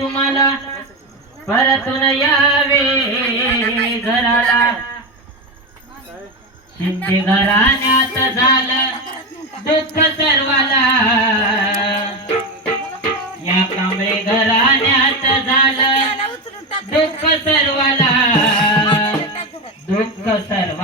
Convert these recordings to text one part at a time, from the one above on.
तुम्हाला परतून यावे घराला. शिंदे घराण्यात झालं दुःख सर्वाला. या कांबळे घराण्यात झालं दुःख सर्वाला. दुःख सर्वा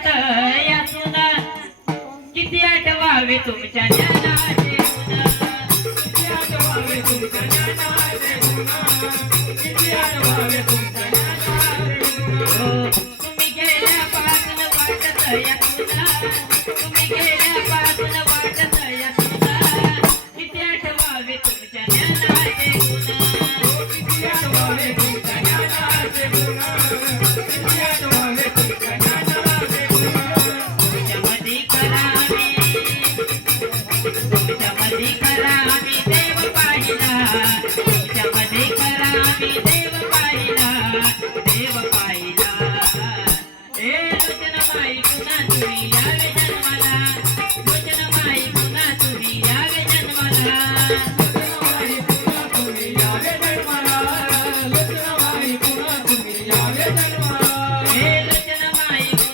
या सुना किती आठवावे तुमच्या ज्ञानाचे किती आठवावे तुमच्या ज्ञानाचे किती आठवावे तुमच्या Yeah.